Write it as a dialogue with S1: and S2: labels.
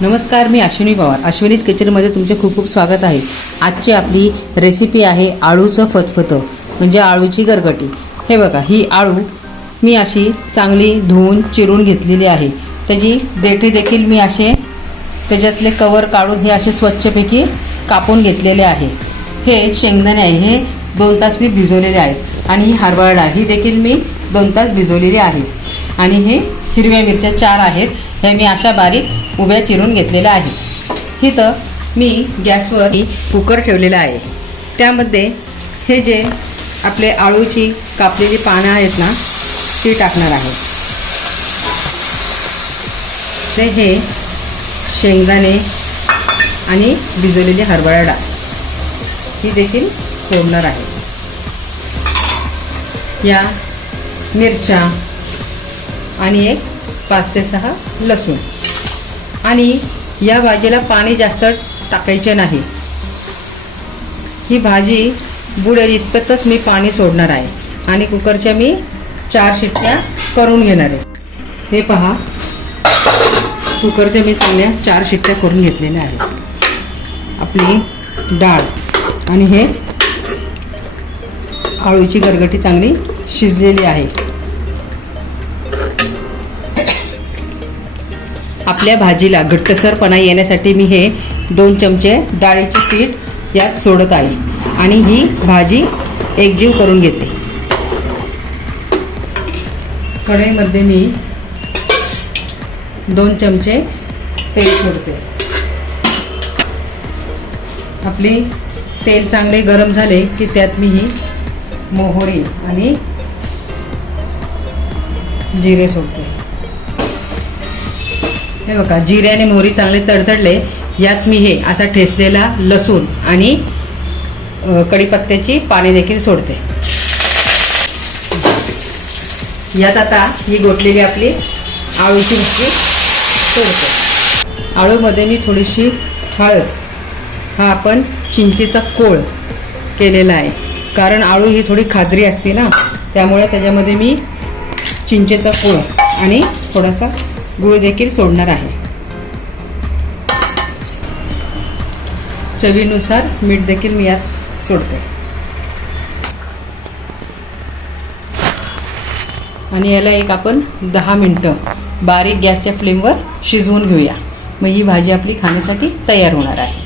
S1: नमस्कार मी अश्विनी पवार. अश्विनीज किचनमध्ये तुमचे खूप खूप स्वागत आहे. आजची आपली रेसिपी आहे आळूचं फतफतं म्हणजे आळूची गरगटी. हे बघा ही आळू मी अशी चांगली धुवून चिरून घेतलेली आहे. त्याची देठी देखील मी असे त्याच्यातले कवर काढून हे असे स्वच्छपैकी कापून घेतलेले आहे. हे शेंगदाणे आहे हे दोन तास मी भिजवलेले आहेत. आणि ही हरभरा ही देखील मी दोन तास भिजवलेली आहे. आणि हे हिरव्या मिरच्या चार आहेत. हे मी अशा बारीक उभ्या चिरून घेतलेलं आहे. इथं मी गॅसवर कुकर ठेवलेला आहे. त्यामध्ये हे जे आपले आळूची कापलेली पानं आहेत ना ती टाकणार आहे. ते हे शेंगदाणे आणि भिजवलेली हरभरा डाळ. ही देखील सोडणार आहे. या मिरच्या आणि एक पाच ते सहा लसूण. आणि या भाजीला पाणी जास्त टाकायचे नाही. ही भाजी बुडेल इतपतच मी पाणी सोडणार आहे आणि कुकरच्या मी चार शिट्ट्या करून घेणार आहे. हे पहा. कुकरच्या मी चांगल्या चार शिट्ट्या करून घेतलेल्या आहेत. आपली डाळ आणि हे आळूची गरगटी चांगली शिजलेली आहे. आपल्या भाजीला घट्टसरपणा येण्यासाठी मी हे दोन चमचे डाळीचे पीठ यात सोडत आहे. आणि ही भाजी एकजीव करून घेते. कढईमध्ये मी दोन चमचे तेल सोडते. आपली तेल चांगले गरम झाले की त्यात मी ही मोहरी आणि जिरे सोडते. हे बघा जिरे आणि मोहरी चांगले तडतडले यात मी हे असा ठेसलेला लसूण आणि कढीपत्त्याची पाने देखील सोडते. यात आता ही गोठलेली आपली आळूची भाजी सोडते. आळूमध्ये मी थोडीशी हळद हा आपण चिंचेचा कोळ केलेला आहे. कारण आळू ही थोडी खाजरी असते ना त्यामुळे त्याच्यामध्ये मी चिंचेचा कोळ आणि थोडासा गुळ देखील सोडणार आहे. चवीनुसार मीठ देखील मी यात सोडते. आणि याला एक आपण दहा मिनटं बारीक गॅसच्या फ्लेमवर शिजवून घेऊया. मग ही भाजी आपली खाण्यासाठी तयार होणार आहे.